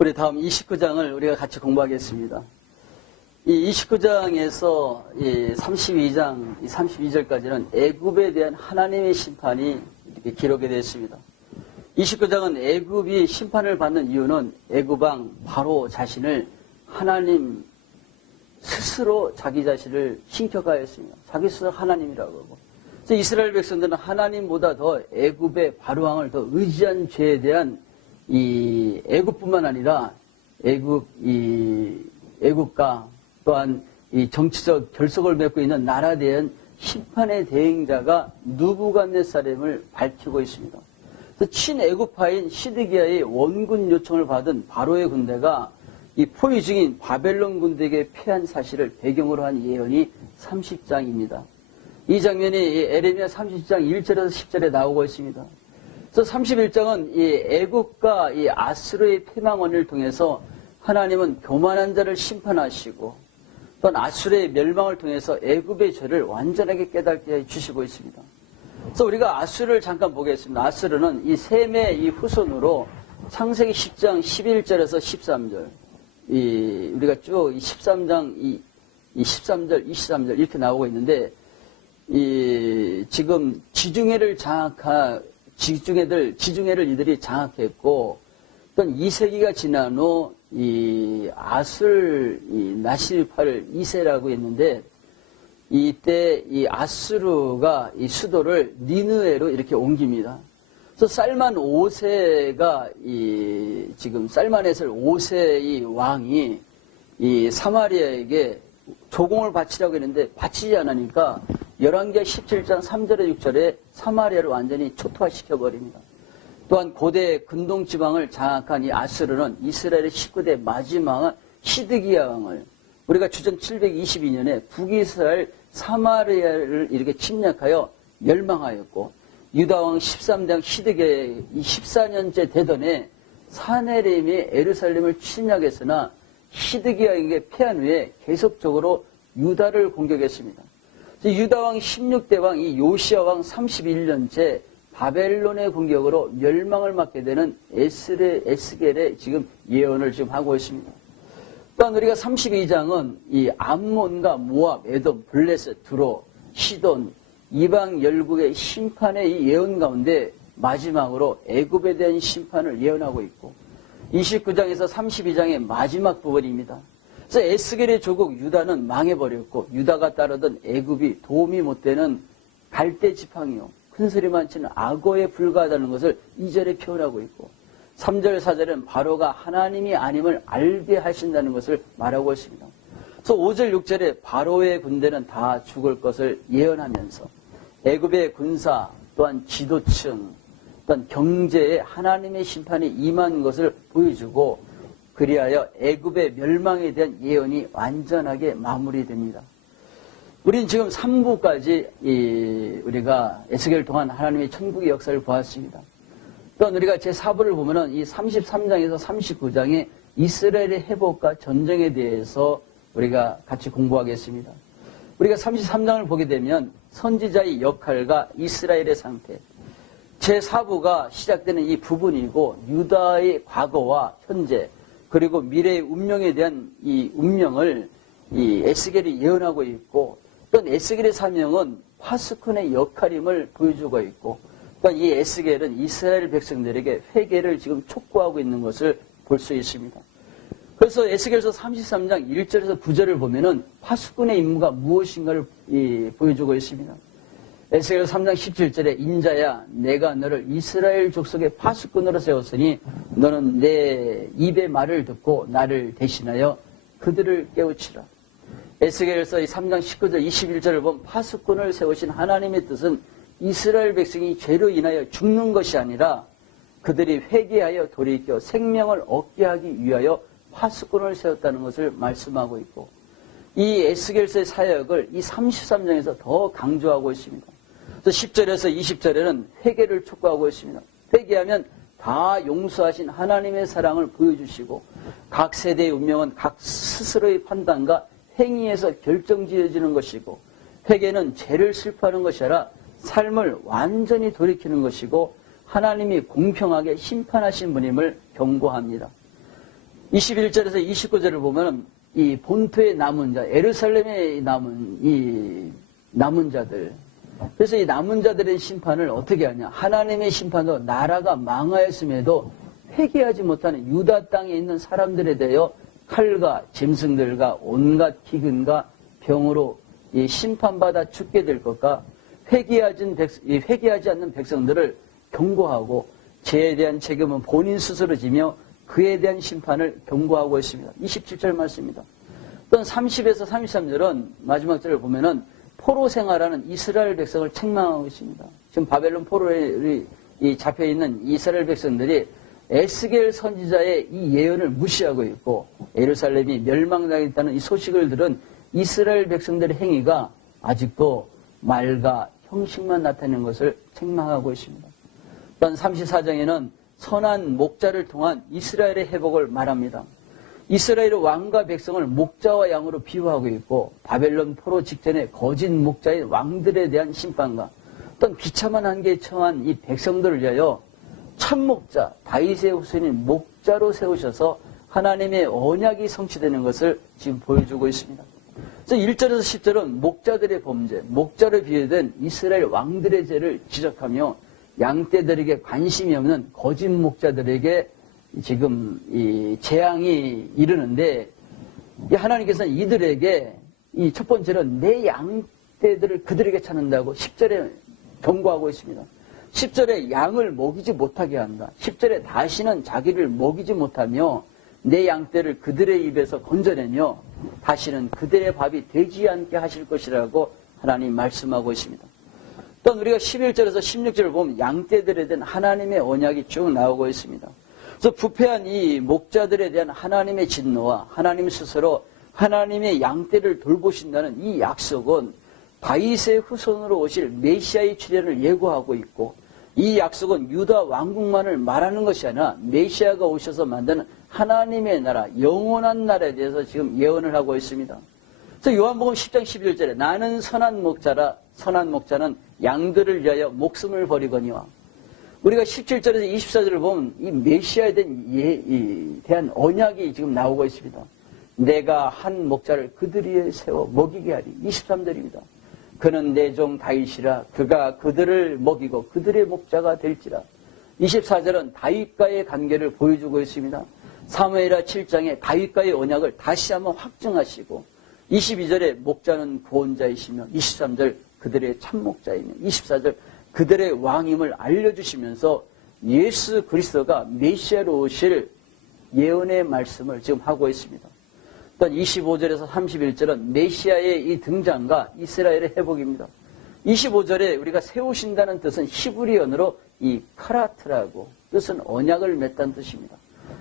우리 다음 29장을 우리가 같이 공부하겠습니다. 이 29장에서 32장, 32절까지는 애굽에 대한 하나님의 심판이 이렇게 기록이 되어 있습니다. 29장은 애굽이 심판을 받는 이유는 애굽왕 바로 자신을 하나님 스스로 자기 자신을 신격화했습니다. 자기 스스로 하나님이라고 하고. 그래서 이스라엘 백성들은 하나님보다 더 애굽의 바로왕을 더 의지한 죄에 대한 이 애굽뿐만 아니라 애굽과 또한 이 정치적 결속을 맺고 있는 나라에 대한 심판의 대행자가 느부갓네살임을 밝히고 있습니다. 그래서 친애굽파인 시드기야의 원군 요청을 받은 바로의 군대가 이 포위 중인 바벨론 군대에게 패한 사실을 배경으로 한 예언이 30장입니다. 이 장면이 에레미야 30장 1절에서 10절에 나오고 있습니다. 그래서 31장은 이 애굽과 이 아수르의 패망원을 통해서 하나님은 교만한 자를 심판하시고 또한 아수르의 멸망을 통해서 애굽의 죄를 완전하게 깨닫게 해주시고 있습니다. 그래서 우리가 아수르를 잠깐 보겠습니다. 아수르는 이 셈의 이 후손으로 창세기 10장 11절에서 13절 우리가 쭉 13장 13절 23절 이렇게 나오고 있는데 지금 지중해를 이들이 장악했고 또한 2세기가 지난 후 나실파를 2세라고 했는데 이때 이 아수르가 이 수도를 니느웨로 이렇게 옮깁니다. 그래서 살만 5세가 지금 살만에서 5세의 왕이 이 사마리아에게 조공을 바치라고 했는데 바치지 않으니까 열왕기하 17장 3절에 6절에 사마리아를 완전히 초토화시켜버립니다. 또한 고대 근동지방을 장악한 이 아수르는 이스라엘의 19대 마지막 시드기야 왕을 우리가 주전 722년에 북이스라엘 사마리아를 이렇게 침략하여 멸망하였고 유다왕 13대 시드기야의 14년째 되던에 사네림이 에루살렘을 침략했으나 시드기야에게 패한 후에 계속적으로 유다를 공격했습니다. 유다왕 16대 왕 이 요시아왕 31년째 바벨론의 공격으로 멸망을 맞게 되는 에스겔의 지금 예언을 지금 하고 있습니다. 또한 우리가 32장은 이 암몬과 모압, 에돔, 블레셋, 두로, 시돈, 이방 열국의 심판의 이 예언 가운데 마지막으로 애굽에 대한 심판을 예언하고 있고 29장에서 32장의 마지막 부분입니다. 그래서 에스겔의 조국 유다는 망해버렸고 유다가 따르던 애굽이 도움이 못되는 갈대 지팡이요 큰소리만 치는 악어에 불과하다는 것을 2절에 표현하고 있고 3절 4절은 바로가 하나님이 아님을 알게 하신다는 것을 말하고 있습니다. 그래서 5절 6절에 바로의 군대는 다 죽을 것을 예언하면서 애굽의 군사 또한 지도층 또한 경제에 하나님의 심판이 임한 것을 보여주고 그리하여 애굽의 멸망에 대한 예언이 완전하게 마무리됩니다. 우리는 지금 3부까지 우리가 에스겔을 통한 하나님의 천국의 역사를 보았습니다. 또한 우리가 제4부를 보면은 이 33장에서 39장의 이스라엘의 회복과 전쟁에 대해서 우리가 같이 공부하겠습니다. 우리가 33장을 보게 되면 선지자의 역할과 이스라엘의 상태, 제4부가 시작되는 이 부분이고 유다의 과거와 현재 그리고 미래의 운명에 대한 이 운명을 이 에스겔이 예언하고 있고 또한 에스겔의 사명은 파수꾼의 역할임을 보여주고 있고 또한 이 에스겔은 이스라엘 백성들에게 회개를 지금 촉구하고 있는 것을 볼 수 있습니다. 그래서 에스겔서 33장 1절에서 9절을 보면은 파수꾼의 임무가 무엇인가를 보여주고 있습니다. 에스겔 3장 17절에 인자야 내가 너를 이스라엘 족속의 파수꾼으로 세웠으니 너는 내 입의 말을 듣고 나를 대신하여 그들을 깨우치라. 에스겔서 3장 19절 21절을 보면 파수꾼을 세우신 하나님의 뜻은 이스라엘 백성이 죄로 인하여 죽는 것이 아니라 그들이 회개하여 돌이켜 생명을 얻게 하기 위하여 파수꾼을 세웠다는 것을 말씀하고 있고 이 에스겔서의 사역을 이 33장에서 더 강조하고 있습니다. 또 10절에서 20절에는 회개를 촉구하고 있습니다. 회개하면 다 용서하신 하나님의 사랑을 보여주시고 각 세대의 운명은 각 스스로의 판단과 행위에서 결정지어지는 것이고 회개는 죄를 슬퍼하는 것이 아니라 삶을 완전히 돌이키는 것이고 하나님이 공평하게 심판하신 분임을 경고합니다. 21절에서 29절을 보면 이 본토에 남은 자, 예루살렘에 남은 이 남은 자들. 그래서 이 남은 자들의 심판을 어떻게 하냐. 하나님의 심판도 나라가 망하였음에도 회개하지 못하는 유다 땅에 있는 사람들에 대하여 칼과 짐승들과 온갖 기근과 병으로 이 심판받아 죽게 될 것과 회개하지 않는 백성들을 경고하고 죄에 대한 책임은 본인 스스로 지며 그에 대한 심판을 경고하고 있습니다. 27절 말씀입니다. 또한 30에서 33절은 마지막 절을 보면은 포로 생활하는 이스라엘 백성을 책망하고 있습니다. 지금 바벨론 포로에 잡혀있는 이스라엘 백성들이 에스겔 선지자의 이 예언을 무시하고 있고 예루살렘이 멸망당했다는 이 소식을 들은 이스라엘 백성들의 행위가 아직도 말과 형식만 나타내는 것을 책망하고 있습니다. 또한 34장에는 선한 목자를 통한 이스라엘의 회복을 말합니다. 이스라엘의 왕과 백성을 목자와 양으로 비유하고 있고 바벨론 포로 직전에 거짓 목자인 왕들에 대한 심판과 또한 비참한 한계에 처한 이 백성들을 위하여 참 목자 다윗의 후손인 목자로 세우셔서 하나님의 언약이 성취되는 것을 지금 보여주고 있습니다. 그래서 1절에서 10절은 목자들의 범죄, 목자로 비유된 이스라엘 왕들의 죄를 지적하며 양떼들에게 관심이 없는 거짓 목자들에게 지금 이 재앙이 이르는데 하나님께서는 이들에게 이 첫 번째는 내 양떼들을 그들에게 찾는다고 10절에 경고하고 있습니다. 10절에 양을 먹이지 못하게 한다. 10절에 다시는 자기를 먹이지 못하며 내 양떼를 그들의 입에서 건져내며 다시는 그들의 밥이 되지 않게 하실 것이라고 하나님 말씀하고 있습니다. 또 우리가 11절에서 16절을 보면 양떼들에 대한 하나님의 언약이 쭉 나오고 있습니다. 그래서 부패한 이 목자들에 대한 하나님의 진노와 하나님 스스로 하나님의 양떼를 돌보신다는 이 약속은 다윗의 후손으로 오실 메시아의 출현을 예고하고 있고 이 약속은 유다 왕국만을 말하는 것이 아니라 메시아가 오셔서 만드는 하나님의 나라, 영원한 나라에 대해서 지금 예언을 하고 있습니다. 그래서 요한복음 10장 11절에 나는 선한 목자라 선한 목자는 양들을 위하여 목숨을 버리거니와 우리가 17절에서 24절을 보면 이 메시아에 대한 언약이 지금 나오고 있습니다. 내가 한 목자를 그들 위에 세워 먹이게 하리. 23절입니다. 그는 내 종 다윗이라 그가 그들을 먹이고 그들의 목자가 될지라. 24절은 다윗과의 관계를 보여주고 있습니다. 사무엘하 7장에 다윗과의 언약을 다시 한번 확증하시고 22절에 목자는 구원자이시며 23절 그들의 참목자이며 24절 그들의 왕임을 알려주시면서 예수 그리스도가 메시아로 오실 예언의 말씀을 지금 하고 있습니다. 또한 25절에서 31절은 메시아의 이 등장과 이스라엘의 회복입니다. 25절에 우리가 세우신다는 뜻은 히브리어로 이 카라트라고 뜻은 언약을 맺다는 뜻입니다.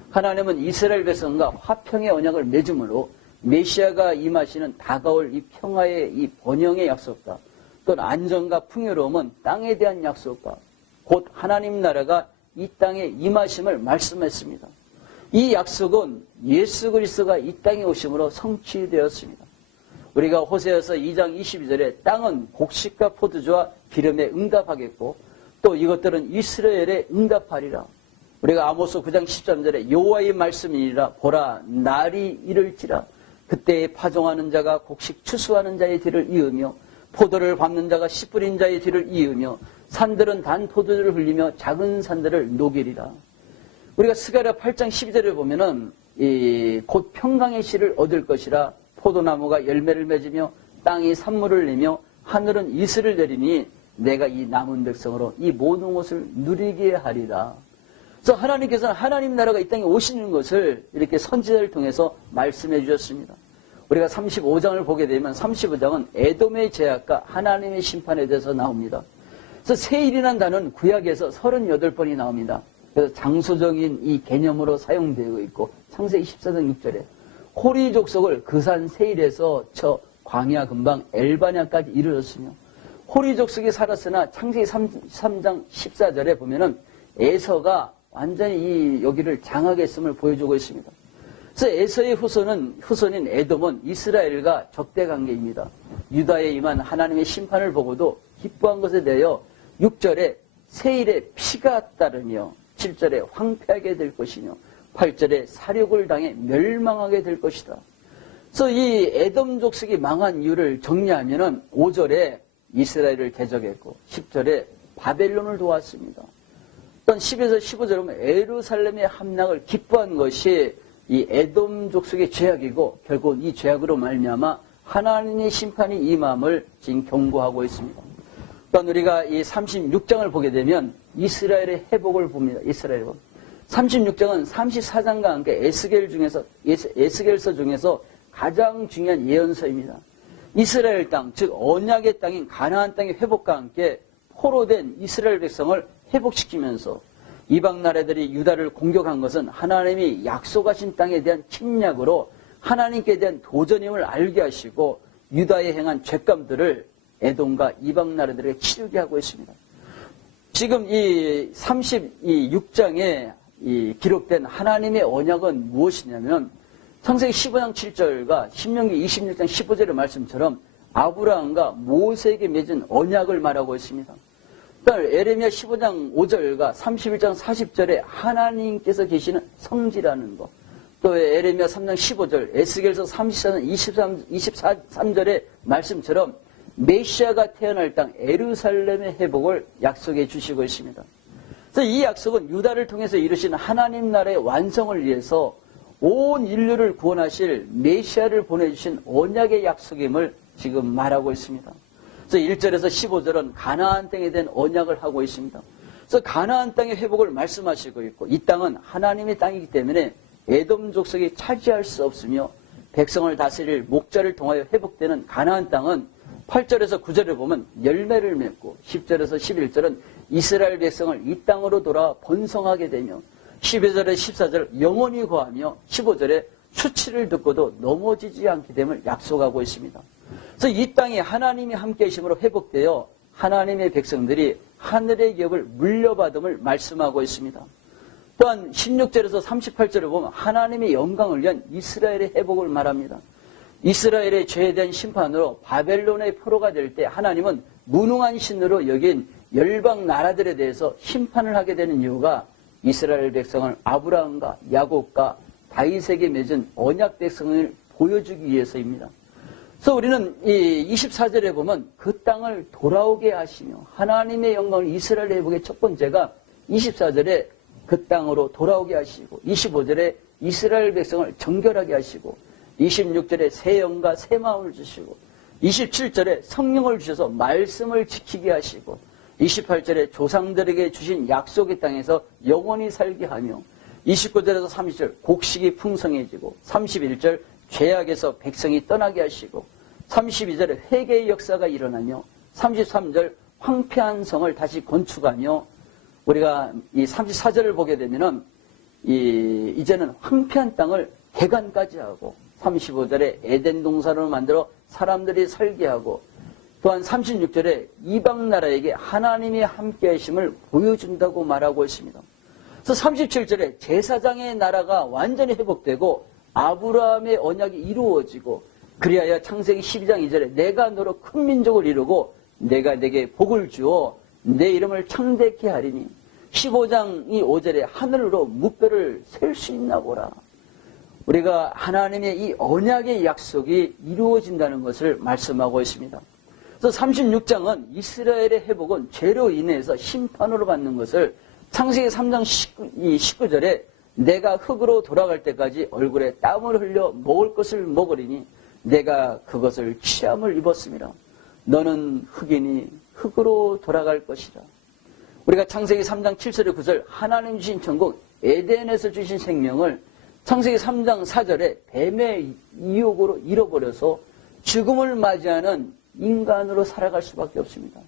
하나님은 이스라엘 백성과 화평의 언약을 맺음으로 메시아가 임하시는 다가올 이 평화의 이 번영의 약속과 또는 안정과 풍요로움은 땅에 대한 약속과 곧 하나님 나라가 이 땅에 임하심을 말씀했습니다. 이 약속은 예수 그리스도가 이 땅에 오심으로 성취되었습니다. 우리가 호세아서 2장 22절에 땅은 곡식과 포도주와 기름에 응답하겠고 또 이것들은 이스라엘에 응답하리라. 우리가 아모스 9장 13절에 여호와의 말씀이니라 보라 날이 이를지라 그때에 파종하는 자가 곡식 추수하는 자의 뒤를 이으며 포도를 밟는 자가 씨 뿌린 자의 뒤를 이으며 산들은 단 포도주를 흘리며 작은 산들을 녹이리라. 우리가 스가랴 8장 12절에 보면은 곧 평강의 씨를 얻을 것이라 포도나무가 열매를 맺으며 땅이 산물을 내며 하늘은 이슬을 내리니 내가 이 남은 백성으로 이 모든 것을 누리게 하리라. 그래서 하나님께서는 하나님 나라가 이 땅에 오시는 것을 이렇게 선지자를 통해서 말씀해 주셨습니다. 우리가 35장을 보게 되면 35장은 에돔의 죄악과 하나님의 심판에 대해서 나옵니다. 그래서 세일이라는 단어는 구약에서 38번이 나옵니다. 그래서 장소적인 이 개념으로 사용되고 있고 창세기 14장 6절에 호리 족속을 그 산 세일에서 저 광야 근방 엘바냐까지 이르렀으며 호리 족속이 살았으나 창세기 3장 14절에 보면은 에서가 완전히 여기를 장악했음을 보여주고 있습니다. 그래서 에서의 후손인 에돔은 이스라엘과 적대관계입니다. 유다에 임한 하나님의 심판을 보고도 기뻐한 것에 대하여 6절에 세일의 피가 따르며 7절에 황폐하게 될 것이며 8절에 사륙을 당해 멸망하게 될 것이다. 그래서 이 에돔 족속이 망한 이유를 정리하면은 5절에 이스라엘을 대적했고 10절에 바벨론을 도왔습니다. 또한 10에서 15절에 보면 예루살렘의 함락을 기뻐한 것이 이 에돔 족속의 죄악이고 결국 이 죄악으로 말미암아 하나님의 심판이 임함을 지금 경고하고 있습니다. 또한 우리가 이 36장을 보게 되면 이스라엘의 회복을 봅니다. 이스라엘을 봅니다. 36장은 34장과 함께 에스겔서 중에서 가장 중요한 예언서입니다. 이스라엘 땅, 즉 언약의 땅인 가나안 땅의 회복과 함께 포로된 이스라엘 백성을 회복시키면서 이방 나라들이 유다를 공격한 것은 하나님이 약속하신 땅에 대한 침략으로 하나님께 대한 도전임을 알게 하시고 유다에 행한 죄감들을 에돔과 이방 나라들에게 치르게 하고 있습니다. 지금 이 36장에 기록된 하나님의 언약은 무엇이냐면 창세기 15장 7절과 신명기 26장 15절의 말씀처럼 아브라함과 모세에게 맺은 언약을 말하고 있습니다. 그러니까 에레미야 15장 5절과 31장 40절에 하나님께서 계시는 성지라는 것, 또 에레미야 3장 15절, 에스겔서 34장 23절의 말씀처럼 메시아가 태어날 땅 예루살렘의 회복을 약속해 주시고 있습니다. 그래서 이 약속은 유다를 통해서 이루신 하나님 나라의 완성을 위해서 온 인류를 구원하실 메시아를 보내주신 언약의 약속임을 지금 말하고 있습니다. 그래서 1절에서 15절은 가나안 땅에 대한 언약을 하고 있습니다. 그래서 가나안 땅의 회복을 말씀하시고 있고 이 땅은 하나님의 땅이기 때문에 에돔 족속이 차지할 수 없으며 백성을 다스릴 목자를 통하여 회복되는 가나안 땅은 8절에서 9절에 보면 열매를 맺고 10절에서 11절은 이스라엘 백성을 이 땅으로 돌아 번성하게 되며 12절에 14절 영원히 거하며 15절에 수치를 듣고도 넘어지지 않게 됨을 약속하고 있습니다. 그래서 이 땅에 하나님이 함께 계심으로 회복되어 하나님의 백성들이 하늘의 기업을 물려받음을 말씀하고 있습니다. 또한 16절에서 38절에 보면 하나님의 영광을 위한 이스라엘의 회복을 말합니다. 이스라엘의 죄에 대한 심판으로 바벨론의 포로가 될 때 하나님은 무능한 신으로 여긴 열방 나라들에 대해서 심판을 하게 되는 이유가 이스라엘 백성을 아브라함과 야곱과 다윗에게 맺은 언약 백성을 보여주기 위해서입니다. 그래서 우리는 이 24절에 보면 그 땅을 돌아오게 하시며 하나님의 영광을 이스라엘 회복의 첫 번째가 24절에 그 땅으로 돌아오게 하시고 25절에 이스라엘 백성을 정결하게 하시고 26절에 새 영과 새 마음을 주시고 27절에 성령을 주셔서 말씀을 지키게 하시고 28절에 조상들에게 주신 약속의 땅에서 영원히 살게 하며 29절에서 30절 곡식이 풍성해지고 31절 죄악에서 백성이 떠나게 하시고 32절에 회개의 역사가 일어나며 33절 황폐한 성을 다시 건축하며 우리가 이 34절을 보게 되면은 이제는 황폐한 땅을 개간까지 하고 35절에 에덴 동산으로 만들어 사람들이 살게 하고 또한 36절에 이방 나라에게 하나님이 함께 하심을 보여준다고 말하고 있습니다. 그래서 37절에 제사장의 나라가 완전히 회복되고 아브라함의 언약이 이루어지고 그리하여 창세기 12장 2절에 내가 너로 큰 민족을 이루고 내가 내게 복을 주어 내 이름을 창대케 하리니 15장 5절에 하늘로 뭇별을 셀 수 있나 보라. 우리가 하나님의 이 언약의 약속이 이루어진다는 것을 말씀하고 있습니다. 그래서 36장은 이스라엘의 회복은 죄로 인해서 심판으로 받는 것을 창세기 3장 19절에 내가 흙으로 돌아갈 때까지 얼굴에 땀을 흘려 먹을 것을 먹으리니 내가 그것을 취함을 입었습니다. 너는 흙이니 흙으로 돌아갈 것이라. 우리가 창세기 3장 7절에 9절 하나님 주신 천국 에덴에서 주신 생명을 창세기 3장 4절에 뱀의 유혹으로 잃어버려서 죽음을 맞이하는 인간으로 살아갈 수밖에 없습니다.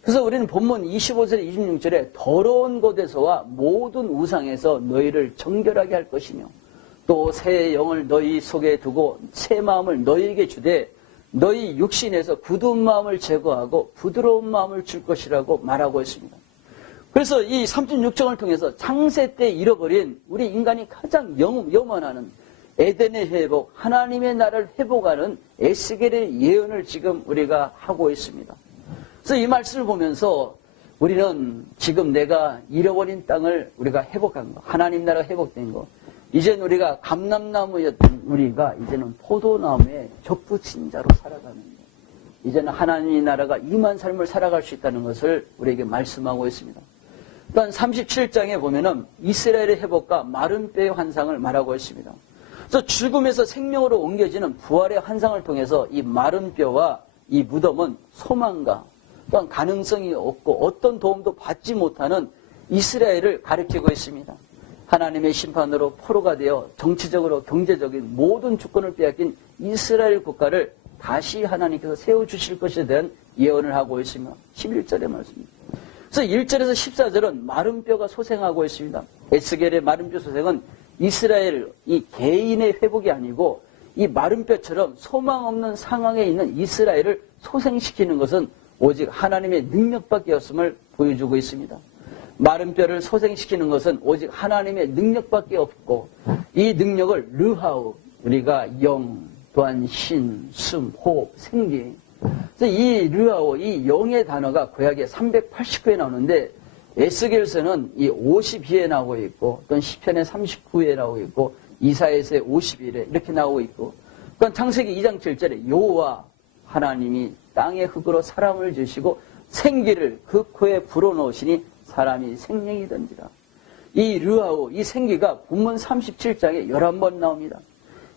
그래서 우리는 본문 25절에 26절에 더러운 곳에서와 모든 우상에서 너희를 정결하게 할 것이며 또 새 영을 너희 속에 두고 새 마음을 너희에게 주되 너희 육신에서 굳은 마음을 제거하고 부드러운 마음을 줄 것이라고 말하고 있습니다. 그래서 이 36장을 통해서 창세 때 잃어버린 우리 인간이 가장 염원하는 에덴의 회복, 하나님의 나라를 회복하는 에스겔의 예언을 지금 우리가 하고 있습니다. 그래서 이 말씀을 보면서 우리는 지금 내가 잃어버린 땅을 우리가 회복한 거, 하나님 나라가 회복된 거, 이제는 우리가 감람나무였던 우리가 이제는 포도나무에 접붙인 자로 살아가는 거예요. 이제는 하나님의 나라가 임한 삶을 살아갈 수 있다는 것을 우리에게 말씀하고 있습니다. 또한 37장에 보면은 이스라엘의 회복과 마른 뼈의 환상을 말하고 있습니다. 그래서 죽음에서 생명으로 옮겨지는 부활의 환상을 통해서 이 마른 뼈와 이 무덤은 소망과 또한 가능성이 없고 어떤 도움도 받지 못하는 이스라엘을 가리키고 있습니다. 하나님의 심판으로 포로가 되어 정치적으로 경제적인 모든 주권을 빼앗긴 이스라엘 국가를 다시 하나님께서 세워주실 것에 대한 예언을 하고 있으며 11절의 말씀입니다. 그래서 1절에서 14절은 마른 뼈가 소생하고 있습니다. 에스겔의 마른 뼈 소생은 이스라엘 이 개인의 회복이 아니고 이 마른 뼈처럼 소망 없는 상황에 있는 이스라엘을 소생시키는 것은 오직 하나님의 능력밖에 없음을 보여주고 있습니다. 마른 뼈를 소생시키는 것은 오직 하나님의 능력밖에 없고 이 능력을 르하우, 우리가 영, 또한 신, 숨, 호흡, 생기. 그래서 이 르하우, 이 영의 단어가 구약에 389회 나오는데 에스겔서는 이 52회 나오고 있고 또는 시편에 39회 나오고 있고 이사야서에 51회 이렇게 나오고 있고 또한 창세기 2장 7절에 여호와 하나님이 땅의 흙으로 사람을 주시고 생기를 그 코에 불어넣으시니 사람이 생명이던지라. 이 르하우, 이 생기가 본문 37장에 11번 나옵니다.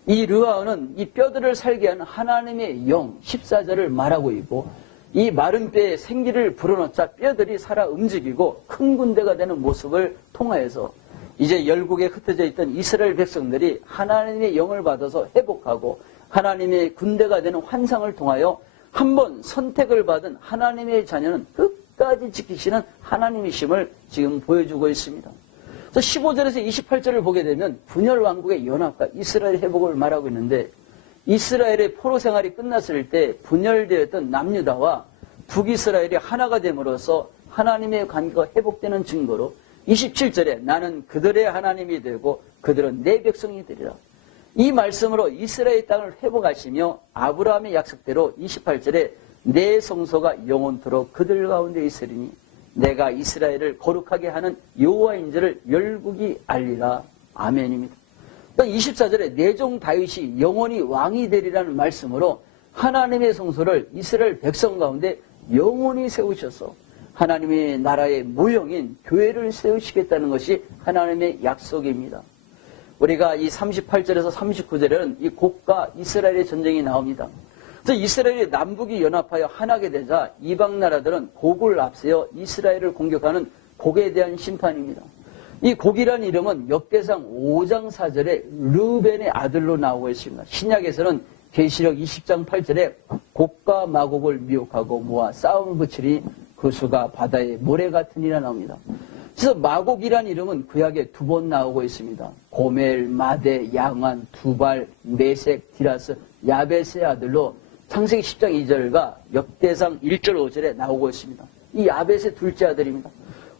이 르하우는 이 뼈들을 살게 하는 하나님의 영 14절을 말하고 있고 이 마른 뼈에 생기를 불어넣자 뼈들이 살아 움직이고 큰 군대가 되는 모습을 통하여서 이제 열국에 흩어져 있던 이스라엘 백성들이 하나님의 영을 받아서 회복하고 하나님의 군대가 되는 환상을 통하여 한번 선택을 받은 하나님의 자녀는 끝까지 지키시는 하나님이심을 지금 보여주고 있습니다. 그래서 15절에서 28절을 보게 되면 분열 왕국의 연합과 이스라엘 회복을 말하고 있는데 이스라엘의 포로 생활이 끝났을 때 분열되었던 남유다와 북이스라엘이 하나가 됨으로써 하나님의 관계가 회복되는 증거로 27절에 나는 그들의 하나님이 되고 그들은 내 백성이 되리라. 이 말씀으로 이스라엘 땅을 회복하시며 아브라함의 약속대로 28절에 내 성소가 영원토록 그들 가운데 있으리니 내가 이스라엘을 거룩하게 하는 여호와인 줄을 열국이 알리라. 아멘입니다. 24절에 내 종 다윗이 영원히 왕이 되리라는 말씀으로 하나님의 성소를 이스라엘 백성 가운데 영원히 세우셔서 하나님의 나라의 모형인 교회를 세우시겠다는 것이 하나님의 약속입니다. 우리가 이 38절에서 39절에는 이 곡과 이스라엘의 전쟁이 나옵니다. 그래서 이스라엘이 남북이 연합하여 하나게 되자 이방 나라들은 곡을 앞세워 이스라엘을 공격하는 곡에 대한 심판입니다. 이 곡이라는 이름은 역대상 5장 4절에 르벤의 아들로 나오고 있습니다. 신약에서는 계시록 20장 8절에 곡과 마곡을 미혹하고 모아 싸움을 붙이니 그 수가 바다의 모래 같으니라 나옵니다. 그래서 마곡이라는 이름은 구약에 2번 나오고 있습니다. 고멜, 마대, 양안, 두발, 메색, 디라스, 야벳의 아들로 창세기 10장 2절과 역대상 1절 5절에 나오고 있습니다. 이 야벳의 둘째 아들입니다.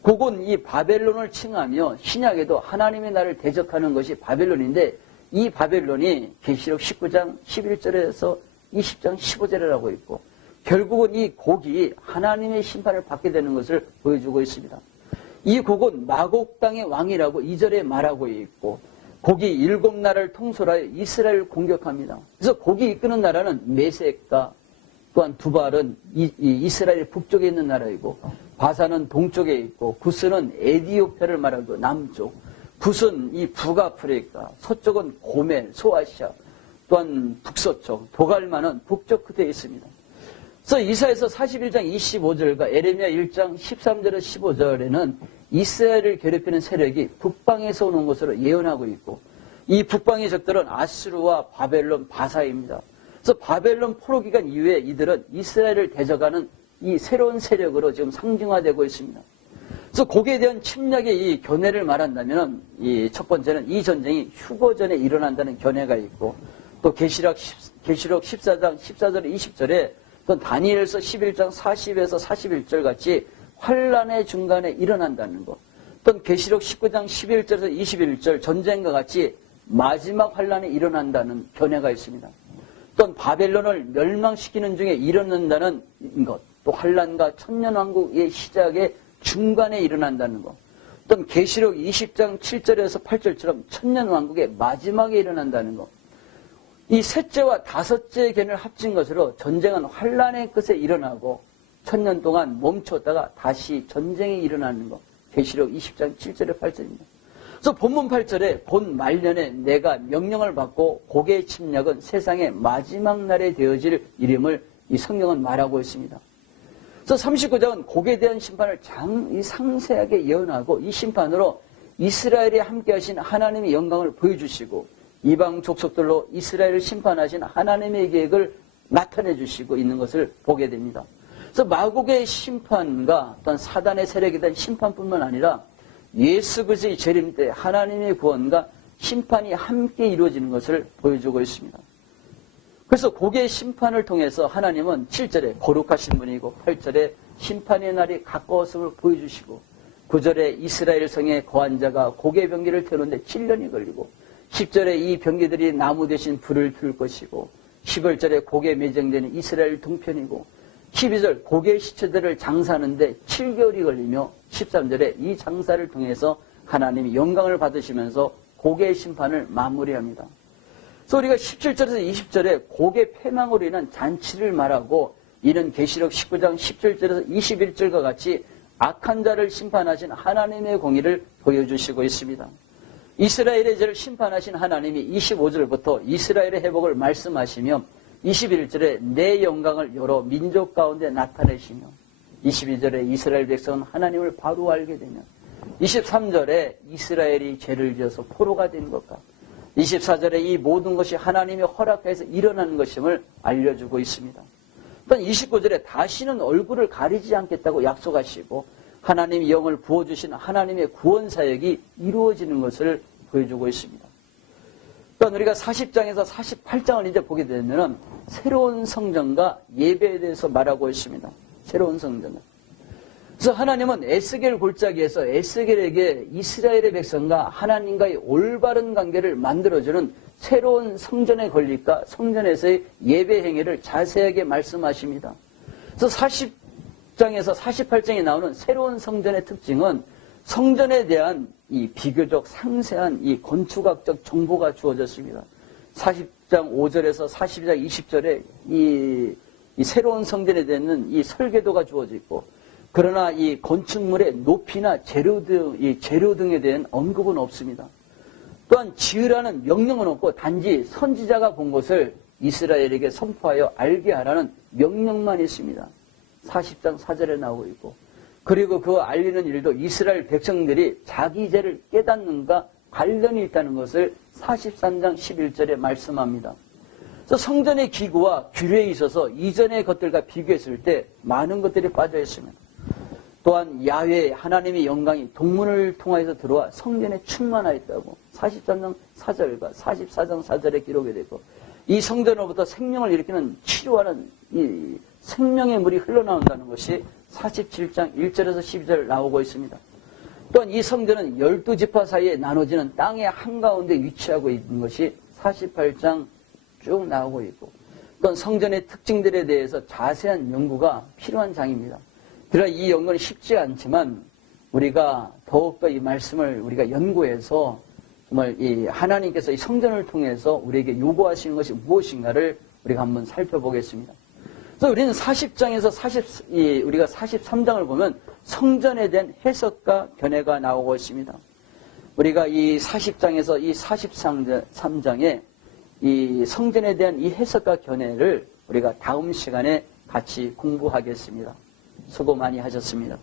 곡은 이 바벨론을 칭하며 신약에도 하나님의 나라를 대적하는 것이 바벨론인데 이 바벨론이 계시록 19장 11절에서 20장 15절이라고 있고 결국은 이 곡이 하나님의 심판을 받게 되는 것을 보여주고 있습니다. 이 곡은 마곡 땅의 왕이라고 2절에 말하고 있고 곡이 7나라를 통솔하여 이스라엘을 공격합니다. 그래서 곡이 이끄는 나라는 메섹과 또한 두발은 이스라엘 북쪽에 있는 나라이고 바사는 동쪽에 있고 구스는 에디오피아를 말하고 남쪽, 붓은 이 북아프리카, 서쪽은 고멜, 소아시아, 또한 북서쪽, 도갈마는 북쪽 끝에 있습니다. 그래서 이사야서 41장 25절과 에레미야 1장 13절에서 15절에는 이스라엘을 괴롭히는 세력이 북방에서 오는 것으로 예언하고 있고 이 북방의 적들은 아수르와 바벨론, 바사입니다. 그래서 바벨론 포로 기간 이후에 이들은 이스라엘을 대적하는 이 새로운 세력으로 지금 상징화되고 있습니다. 그래서 곡에 대한 침략의 이 견해를 말한다면 이 첫 번째는 이 전쟁이 휴거 전에 일어난다는 견해가 있고 또 계시록 14장 14절에 20절에 또 다니엘서 11장 40에서 41절 같이 환란의 중간에 일어난다는 것. 또 계시록 19장 11절에서 21절 전쟁과 같이 마지막 환란이 일어난다는 견해가 있습니다. 또 바벨론을 멸망시키는 중에 일어난다는 것. 또 환란과 천년왕국의 시작의 중간에 일어난다는 것. 또는 계시록 20장 7절에서 8절처럼 천년왕국의 마지막에 일어난다는 것. 이 셋째와 다섯째 견을 합친 것으로 전쟁은 환란의 끝에 일어나고 천년 동안 멈췄다가 다시 전쟁이 일어나는 것. 계시록 20장 7절에 8절입니다. 그래서 본문 8절에 본 말년에 내가 명령을 받고 고개의 침략은 세상의 마지막 날에 되어질 이름을 이 성경은 말하고 있습니다. 그래서 39장은 곡에 대한 심판을 상세하게 예언하고 이 심판으로 이스라엘에 함께 하신 하나님의 영광을 보여주시고 이방 족속들로 이스라엘을 심판하신 하나님의 계획을 나타내 주시고 있는 것을 보게 됩니다. 그래서 마곡의 심판과 또한 사단의 세력에 대한 심판뿐만 아니라 예수 그리스도의 재림 때 하나님의 구원과 심판이 함께 이루어지는 것을 보여주고 있습니다. 그래서 곡의 심판을 통해서 하나님은 7절에 거룩하신 분이고 8절에 심판의 날이 가까웠음을 보여주시고 9절에 이스라엘 성에 거한 자가 곡의 병기를 태우는데 7년이 걸리고 10절에 이 병기들이 나무 대신 불을 피울 것이고 11절에 곡에 매장되는 이스라엘 동편이고 12절 곡의 시체들을 장사하는데 7개월이 걸리며 13절에 이 장사를 통해서 하나님이 영광을 받으시면서 곡의 심판을 마무리합니다. 그래서 우리가 17절에서 20절에 곡의 패망으로 인한 잔치를 말하고 이는 계시록 19장 17절에서 21절과 같이 악한 자를 심판하신 하나님의 공의를 보여주시고 있습니다. 이스라엘의 죄를 심판하신 하나님이 25절부터 이스라엘의 회복을 말씀하시며 21절에 내 영광을 여러 민족 가운데 나타내시며 22절에 이스라엘 백성은 하나님을 바로 알게 되며 23절에 이스라엘이 죄를 지어서 포로가 된 것과 24절에 이 모든 것이 하나님의 허락하에서 일어나는 것임을 알려주고 있습니다. 또한 29절에 다시는 얼굴을 가리지 않겠다고 약속하시고 하나님이 영을 부어주신 하나님의 구원 사역이 이루어지는 것을 보여주고 있습니다. 또한 우리가 40장에서 48장을 이제 보게 되면 새로운 성전과 예배에 대해서 말하고 있습니다. 새로운 성전. 그래서 하나님은 에스겔 골짜기에서 에스겔에게 이스라엘의 백성과 하나님과의 올바른 관계를 만들어주는 새로운 성전의 건립과 성전에서의 예배 행위를 자세하게 말씀하십니다. 그래서 40장에서 48장에 나오는 새로운 성전의 특징은 성전에 대한 이 비교적 상세한 이 건축학적 정보가 주어졌습니다. 40장 5절에서 42장 20절에 이 새로운 성전에 대한 이 설계도가 주어져 있고 그러나 이 건축물의 높이나 재료 등에 대한 언급은 없습니다. 또한 지으라는 명령은 없고 단지 선지자가 본 것을 이스라엘에게 선포하여 알게 하라는 명령만 있습니다. 40장 4절에 나오고 있고 그리고 그 알리는 일도 이스라엘 백성들이 자기 죄를 깨닫는가 관련이 있다는 것을 43장 11절에 말씀합니다. 그래서 성전의 기구와 규례에 있어서 이전의 것들과 비교했을 때 많은 것들이 빠져 있습니다. 또한 야훼 하나님의 영광이 동문을 통하여서 들어와 성전에 충만하였다고 43장 4절과 44장 4절에 기록이 되고 이 성전으로부터 생명을 일으키는 치료하는 이 생명의 물이 흘러나온다는 것이 47장 1절에서 12절 나오고 있습니다. 또한 이 성전은 12지파 사이에 나눠지는 땅의 한가운데 위치하고 있는 것이 48장 쭉 나오고 있고 또한 성전의 특징들에 대해서 자세한 연구가 필요한 장입니다. 그러나 이 연구는 쉽지 않지만 우리가 더욱더 이 말씀을 우리가 연구해서 정말 이 하나님께서 이 성전을 통해서 우리에게 요구하시는 것이 무엇인가를 우리가 한번 살펴보겠습니다. 그래서 우리는 40장에서 우리가 43장을 보면 성전에 대한 해석과 견해가 나오고 있습니다. 우리가 이 40장에서 이 43장에 이 성전에 대한 이 해석과 견해를 우리가 다음 시간에 같이 공부하겠습니다. 수고 많이 하셨습니다.